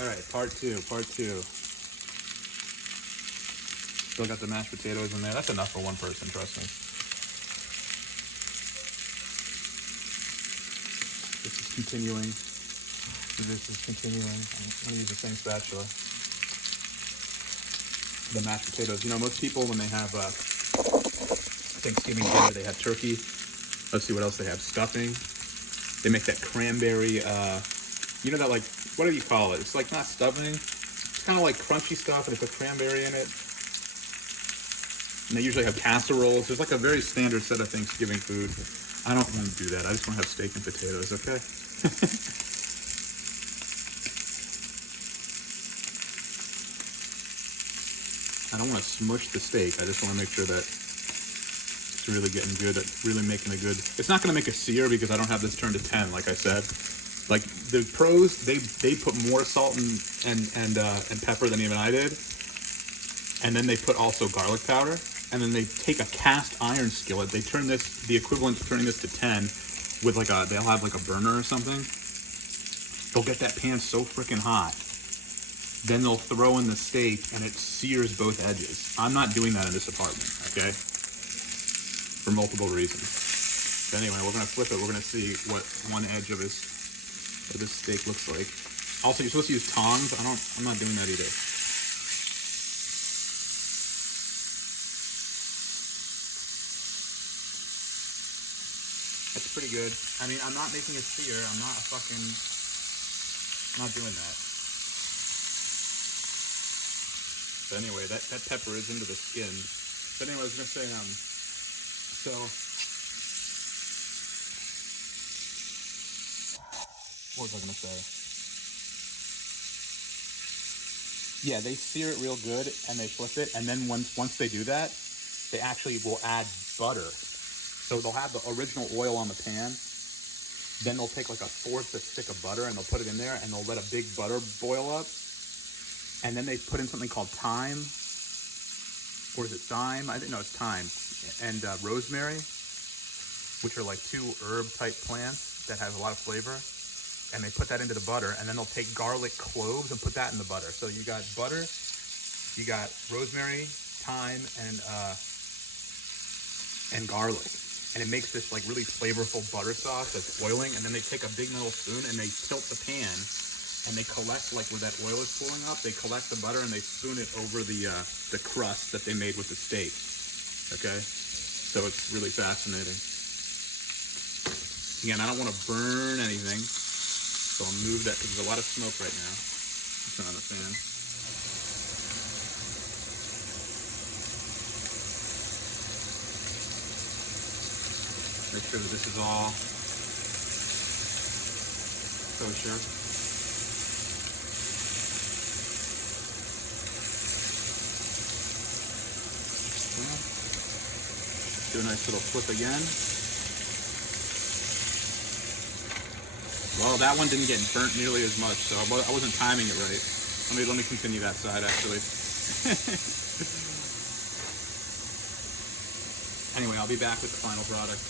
All right, part two. Still got the mashed potatoes in there. That's enough for one person, trust me. This is continuing. I'm gonna use the same spatula. The mashed potatoes. You know, most people when they have Thanksgiving dinner, they have turkey. Let's see what else they have. Stuffing. They make that cranberry, you know that, like, what do you call it? It's like not stuffing. It's kind of like crunchy stuff, and it's a cranberry in it. And they usually have casseroles. There's like a very standard set of Thanksgiving food. I don't want to do that. I just want to have steak and potatoes, okay? I don't want to smush the steak. I just want to make sure that it's really getting good, really making a good... It's not going to make a sear because I don't have this turned to 10, like I said. Like, the pros, they put more salt and pepper than even I did. And then they put also garlic powder. And then they take a cast iron skillet. They turn this, the equivalent to turning this to 10, with like they'll have like a burner or something. They'll get that pan so freaking hot. Then they'll throw in the steak and it sears both edges. I'm not doing that in this apartment, okay? For multiple reasons. But anyway, we're gonna flip it. We're gonna see what one edge of this steak looks like. Also, you're supposed to use tongs. I'm not doing that either. That's pretty good. I mean, I'm not making a sear. I'm not doing that. But anyway, that pepper is into the skin. But anyway, I was gonna say, so what was I gonna say? Yeah, they sear it real good and they flip it, and then once they do that, they actually will add butter. So they'll have the original oil on the pan, then they'll take like a fourth a stick of butter and they'll put it in there and they'll let a big butter boil up. And then they put in something called thyme, or is it thyme? I didn't know it's thyme, and rosemary, which are like two herb type plants that have a lot of flavor. And they put that into the butter, and then they'll take garlic cloves and put that in the butter. So you got butter, you got rosemary, thyme, and garlic. And it makes this like really flavorful butter sauce that's boiling. And then they take a big metal spoon and they tilt the pan and they collect, like where that oil is pulling up, they collect the butter and they spoon it over the crust that they made with the steak. Okay? So it's really fascinating. Again, I don't want to burn anything. So I'll move that because there's a lot of smoke right now. Turn on the fan. Make sure that this is all kosher. Do a nice little flip again. Well, that one didn't get burnt nearly as much, so I wasn't timing it right. Let me continue that side actually. Anyway, I'll be back with the final product.